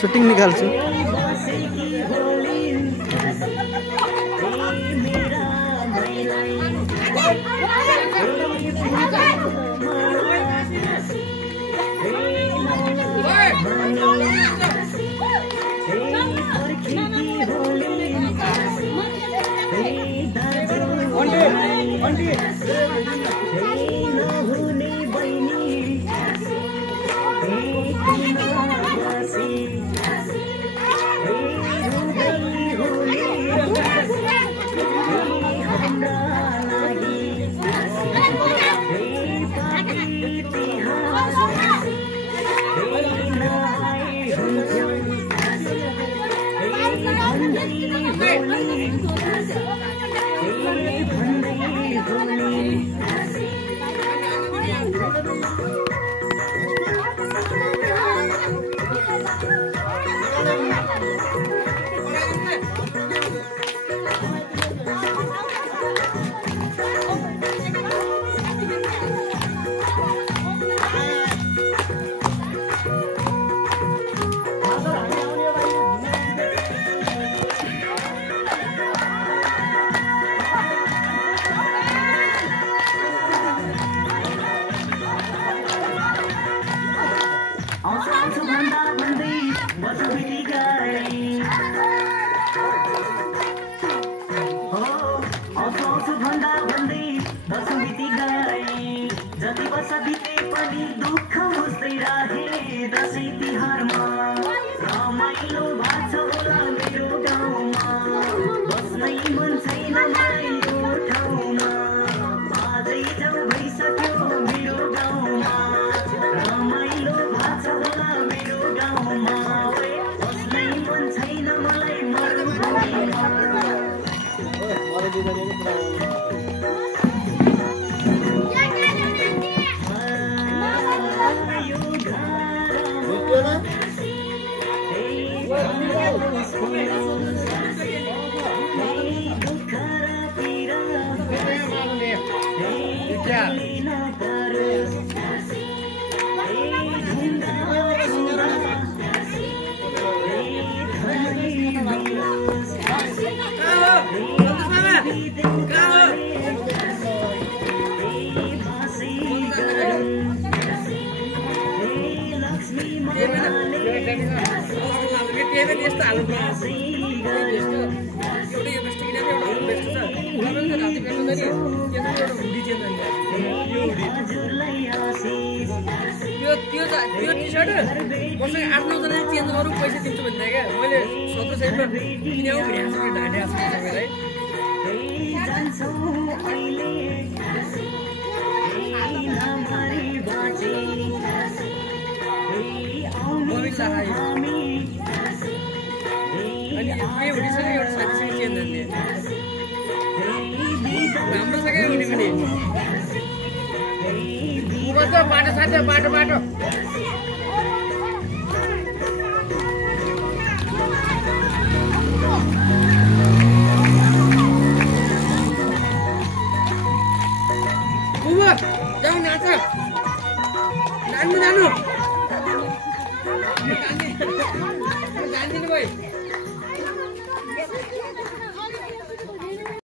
Shooting निकाल्छु। त्यो T-shirt मसँग 8-9 जना चेन्ज गरौँ पैसा दिन्छु भन्दै क्या मैले 17 सयमा किनेको भ्यास ढाडे आछु सबैलाई अनि के हुँदैछ एउटा साथी चेन्ज गर्ने राम्रो छ क्या हुने पनि बाटो साथी बाटो बाटो जाऊ नाच जानु जानु जान्दिनु भाइ